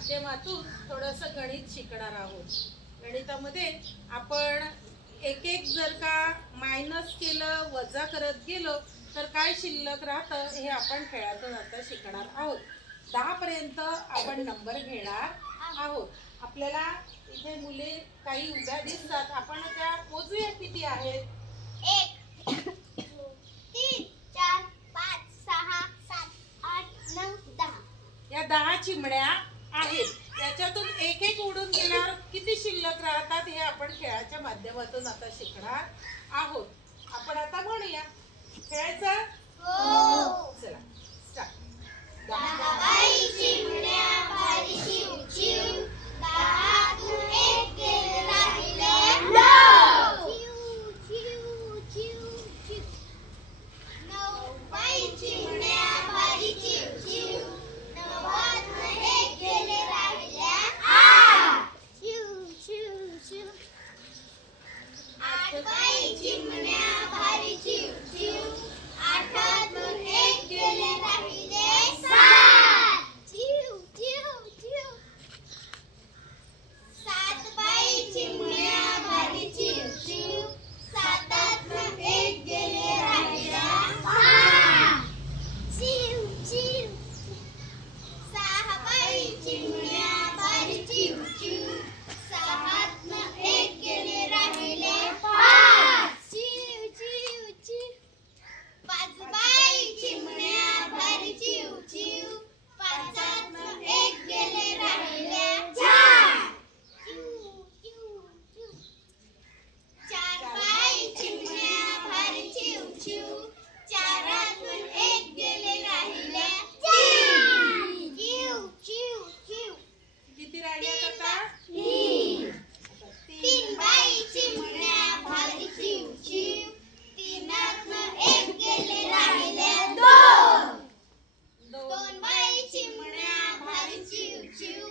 माध्यमातून थोडंसं गणित शिकणार आहोत। गणितामध्ये आपण एक एक जर का मायनस केलं, वजा करत गेलो तर काय शिल्लक राहतं हे आपण खेळातून आता शिकणार आहोत। 10 पर्यंत आपण नंबर घेणार आहोत। आपल्याला इथे मुले काही उभ्या दिसतात, आपण त्या मोजूया किती आहेत। 1 2 3 4 5 6 7 8 9 10। या 10 चिमण्या आहेत। त्याच्यातून एक एक उडून गेल्यावर किती शिल्लक राहतात हे आपण खेळाच्या माध्यमातून आता शिकणार आहोत। आपण आता म्हणूया, खेळायचं? हो। चला स्टार्ट। 10 बाई चिमण्या भारी चिव चिव, 10तून एक गेले राहिले 9। चिव चिव चिव चिव। 9 बाई चिमण्या भारी चिव चिव, 9तून एक गेले राहिले 8। चिव चिव चिव। 8 बाई चिमण्या भारी चिव चिव, 8तून एक गेले राहिले 7। चिव चिव चिव। 7 बाई चिमण्या भारी चिव चिव, 7तून एक गेले राहिले 5। चिव चिव। 6 बाई चिमण्या भारी चिव चिव, 6तून एक गेले राहिले 5। चिव चिव चिव। 5 बाई चिमण्या भारी चिव चिव, 5तून एक गेले राहिले 4। चिव चिव चिव। 4 बाई चिमण्या भारी चिव चिव, 4तून एक गेले राहिले 3। चिव चिव चिव। किती राहिल्यात आता? 3। आता 3 बाई चिमण्या भारी चिव चिव, 3तून एक गेले राहिले 2। 2 बाई चिमण्या भारी चिव चिव,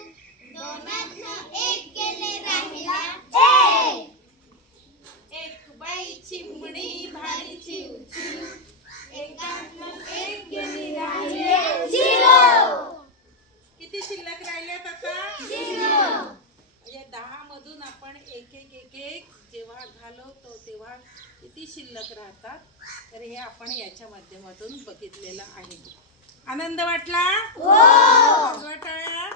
2तून एक गेले राहिले 1। 1 बाई चिमणी भारी चिव चिव, 1तून एक गेली राहिले 0। किती शिल्लक राहिल्यात आता? 0। या 10 मधून आपण एक एक एक एक जेव्हा घालवतो तेव्हा किती शिल्लक राहतात, तर हे आपण याच्या माध्यमातून बघितलेलं आहे। आनंद वाटला? हो। वाटाळा